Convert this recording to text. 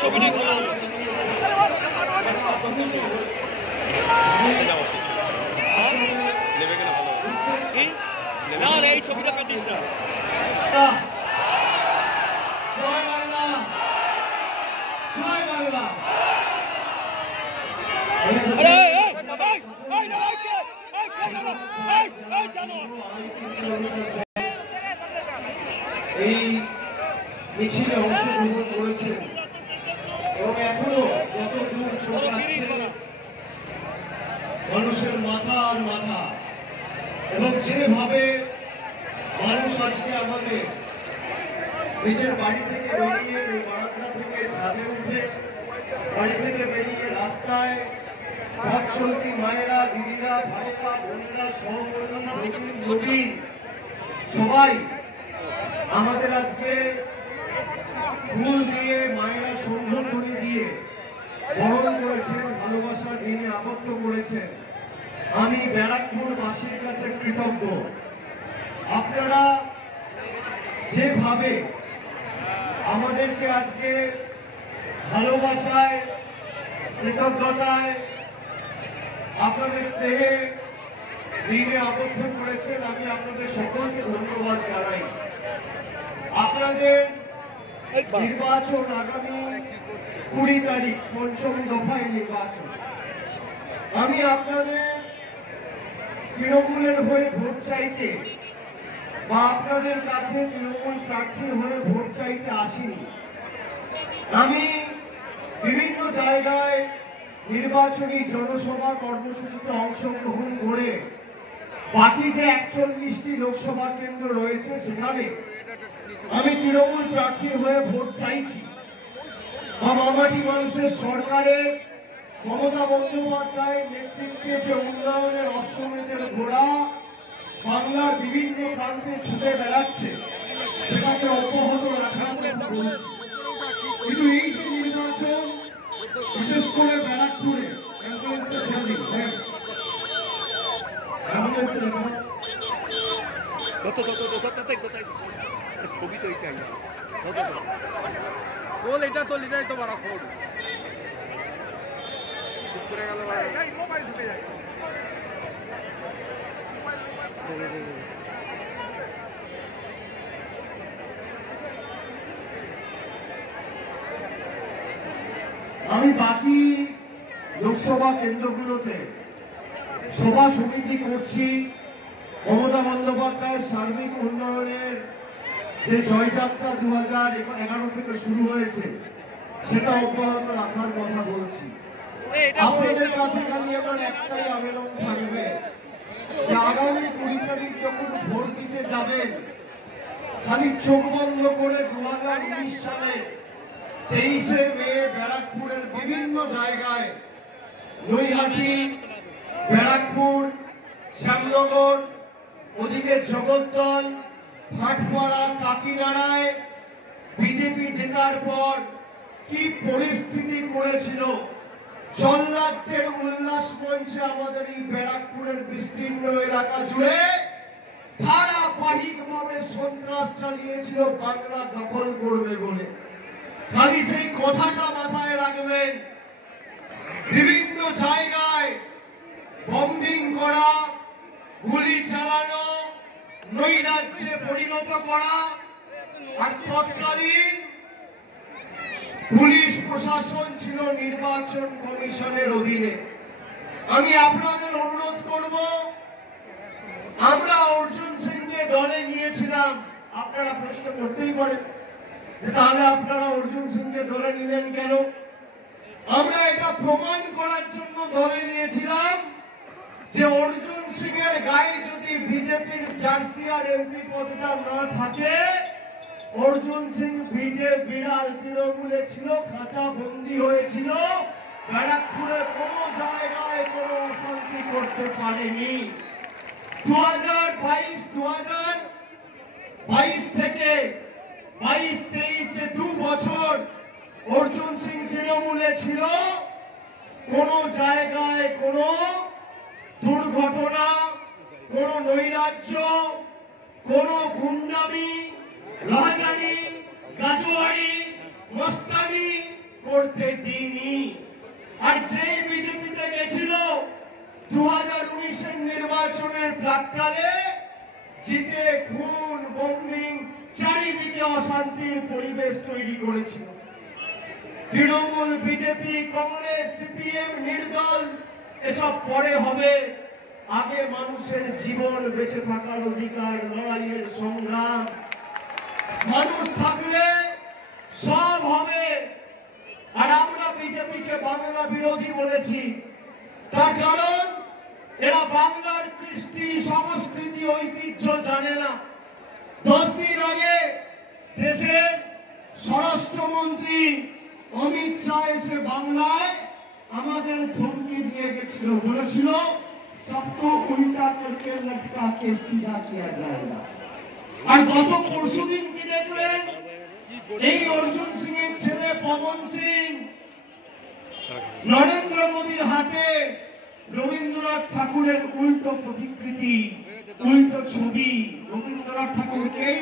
ছবিটা ভালো নেবে কেন ভালো না না এই ছবিটা পেতিস না। জয় বাংলা, জয় বাংলা। এই মিছিলে অংশগ্রহণ করেছেন এবং এখনো যত দূর চলে যাচ্ছে মানুষের মাথা আর মাথা, এবং যেভাবে মানুষ আজকে আমাদের নিজের বাড়ি থেকে বেরিয়ে বারান্দা থেকে ছাদে উঠে বাড়ি থেকে বেরিয়ে রাস্তায় পথ চলতি মায়েরা, দিদিরা, ভাইয়েরা, বোনেরা, সহকর্মী, নবীন সবাই আমাদের আজকে ফুল দিয়ে মায়েরা সৌন্দর্য দিয়ে বরণ করেছেন, ভালোবাসার দিনে আবদ্ধ করেছেন। আমি ব্যারাকপুরবাসীর কাছে কৃতজ্ঞ। আপনারা যেভাবে আমাদেরকে আজকে ভালোবাসায়, কৃতজ্ঞতায়, আপনাদের স্নেহে দিনে আবদ্ধ করেছেন, আমি আপনাদের সকলকে ধন্যবাদ জানাই। আপনাদের নির্বাচন আগামী 20 তারিখ, পঞ্চম দফায় নির্বাচন। আমি আপনাদের তৃণমূলের হয়ে ভোট চাইতে বা আপনাদের কাছে তৃণমূল প্রার্থীর হয়ে ভোট চাইতে আসিনি। আমি বিভিন্ন জায়গায় নির্বাচনী জনসভা কর্মসূচিতে অংশগ্রহণ করে বাকি যে 41টি লোকসভা কেন্দ্র রয়েছে সেখানে আমি তৃণমূল প্রার্থীর হয়ে ভোট চাইছি। মামাটি মানুষের সরকারের মমতা বন্দ্যোপাধ্যায়ের নেতৃত্বে যে উন্নয়নের অশ্বমেধের ঘোড়া বাংলার বিভিন্ন প্রান্তে ছুটে বেড়াচ্ছে সেটাকে অব্যাহত রাখার কথা বলছি। কিন্তু এই যে নির্বাচন, বিশেষ করে ব্যারাকপুরে ছবি তো এইটাই এটাই তো বড় খবর করে গেল। আমি বাকি লোকসভা কেন্দ্রগুলোতে সভা সমিতি করছি। মমতা বন্দ্যোপাধ্যায়ের সার্বিক উন্নয়নের যে জয়যাত্রা 2011 থেকে শুরু হয়েছে সেটা অব্যাহত রাখার কথা বলছি। আপনাদের কাছে খালি আমার একটাই আবেদন থাকবে যে আগামী 20 তারিখ যখন ভোট দিতে যাবেন, খালি চোখ বন্ধ করে 2019 সালে 23শে মে ব্যারাকপুরের বিভিন্ন জায়গায়, নৈহাটি, ব্যারাকপুর, শ্যামনগর, ওদিকে জগদ্দল, ভাটপাড়া, কাকিনাড়ায় বিজেপি জেতার পর কি পরিস্থিতি করেছিল, জল্লাদদের উল্লাস মঞ্চে আমাদের এই ব্যারাকপুরের বিস্তীর্ণ এলাকা জুড়ে ধারাবাহিকভাবে সন্ত্রাস চালিয়েছিল বাংলা দখল করবে বলে। খালি সেই কথাটা মাথায় রাখবেন। বিভিন্ন জায়গায় বম্বিং করা, গুলি চালানো, নৈরাজ্যে পরিণত করা, আর তৎকালীন পুলিশ প্রশাসন ছিল নির্বাচন কমিশনের অধীনে। আমি আপনাদের অনুরোধ করব, আমরা অর্জুন সিংকে দলে নিয়েছিলাম। আপনারা প্রশ্ন করতেই পারেন যে তাহলে আপনারা অর্জুন সিংকে দলে নিলেন কেন? আমরা এটা প্রমাণ করার জন্য দলে নিয়েছিলাম যে অর্জুন সিং এর গায়ে যদি বিজেপির জার্সি আর এমপি পদটা না থাকে, অর্জুন সিং বিরাল তৃণমূলে ছিল, খাঁচা বন্দী হয়েছিল, ব্যারাকপুরে কোনো জায়গায় কোনো অশান্তি করতে পারেনি। 2000 2022 থেকে 22-23 যে 2 বছর অর্জুন সিং তৃণমূলে ছিল, কোন জায়গায় কোন দুর্ঘটনা, কোন নৈরাজ্য, কোন গুন্ডামি, রাজানি, গাজোয়ারি, মস্তানি করতে দিইনি। আর যেই বিজেপিতে গেছিল 2019-এর নির্বাচনের প্রাক্কালে, জিতে খুন বম্বিং চারিদিকে অশান্তির পরিবেশ তৈরি করেছিল। তৃণমূল, বিজেপি, কংগ্রেস, সিপিএম, নির্দল এসব পরে হবে। আগে মানুষের জীবন, বেঁচে থাকার অধিকার, লড়াইয়ের সংগ্রাম। মানুষ থাকলে সব হবে। আর আমরা বিজেপিকে বাংলা বিরোধী বলেছি, তার কারণ এরা বাংলার কৃষ্টি, সংস্কৃতি, ঐতিহ্য জানে না। 10 দিন আগে দেশের স্বরাষ্ট্রমন্ত্রী অমিত শাহ এসে বাংলায় আমাদের ধমকি দিয়ে গেছিল, বলেছিল সবকো উল্টা করকে লটকা কে সিধা কিয়া যায়গা। আর গত পরশুদিন কি দেখলেন? এই অর্জুন সিং এর ছেলে পবন সিং নরেন্দ্র মোদীর হাতে রবীন্দ্রনাথ ঠাকুরের উল্টো প্রতিকৃতি, উল্টো ছবি, রবীন্দ্রনাথ ঠাকুরকেই